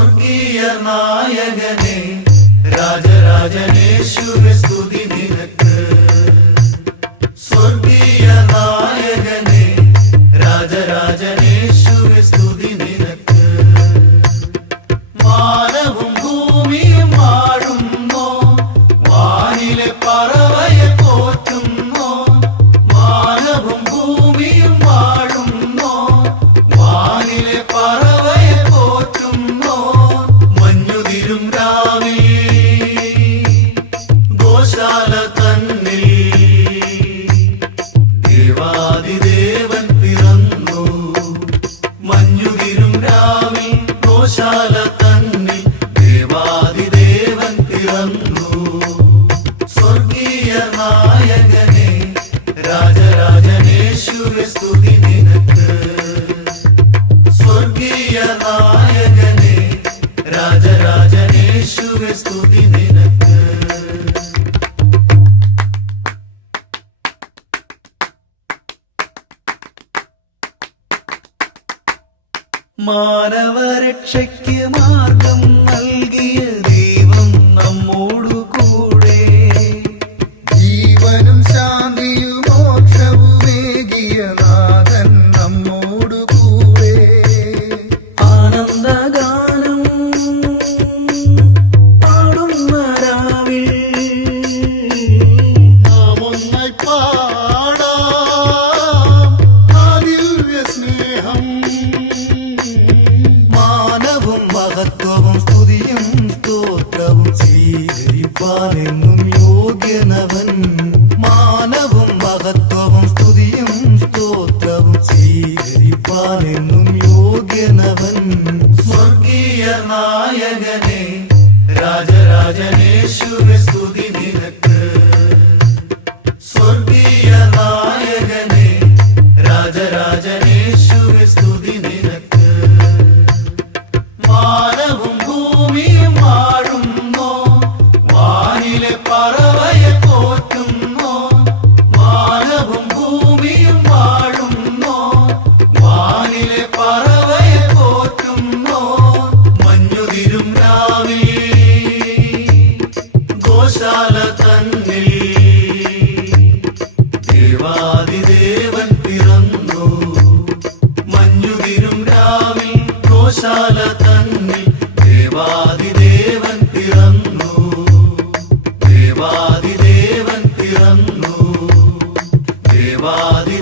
സ്വർഗീയ നായകനെ രാജരാജനേശുവേ സ്തുതി നിനക്ക്. സ്വർഗീയ നായകനെ രാജരാജനേശുവേ സ്തുതി നിനക്ക്. മാനവും ഭൂമിയും ആടുന്നോ, വാനിലെ പറവയെ പോറ്റുന്നോ. മാനവും ഭൂമിയും ആടുന്നോ, വാനിലെ പറവയെ പോറ്റുന്നോ. മഞ്ഞുതിരും രാവിൽ ഗോശാല തന്നിൽ ദേവാദിദേവൻ പിറന്നു. മഞ്ഞുതിരും രാവിൽ ഗോശാല തന്നിൽ ദേവാദിദേവൻ പിറന്നു. സ്വർഗീയ നായകനെ രാജരാജനേശുവേ സ്തുതി നിനക്ക്. സ്വർഗീയ നായകനെ രാജരാജനേശുവേ സ്തുതി നിനക്ക്. മാനവരക്ഷയ്ക്ക് മാർഗം നൽകിയ ദൈവം നമ്മോടു കൂടെ. ജീവനും ശാന്തിയും മോക്ഷവുമേകിയ നാഥൻ നമ്മോടു കൂടെ. ആനന്ദഗാനം പാടുന്ന രാവിൽ നാം ഒന്നായി പാടാം ആ ദിവ്യ സ്നേഹം. മാനവും മഹത്വവും സ്തുതിയും സ്തോത്രവും സ്വീകരിപ്പാനെന്നും യോഗ്യനവൻ. മാനവും മഹത്വവും സ്തുതിയും സ്തോത്രവും സ്വീകരിപ്പാനെന്നും യോഗ്യനവൻ. സ്വർഗീയ നായകനെ രാജരാജനേശുവേ സ്തുതി നിനക്ക്. സ്വർഗീയ നായകനെ രാജരാജനേശുവേ സ്തുതി നിനക്ക്. മാനവും ഭൂമിയും ആടുന്നോ, വാനിലെ പറവയെ പോറ്റുന്നോ. മാനവും ഭൂമിയും ആടുന്നോ, വാനിലെ പറവയെ പോറ്റുന്നോ. മഞ്ഞുതിരും രാവിൽ ഗോശാല തന്നിൽ ദേവാദിദേവൻ പിറന്നു. മഞ്ഞുതിരും രാവിൽ ഗോശാല തന്നിൽ ദേവാദിദേവൻ പിറന്നു. ദേവാദിദേവൻ പിറന്നു. ദേവാദി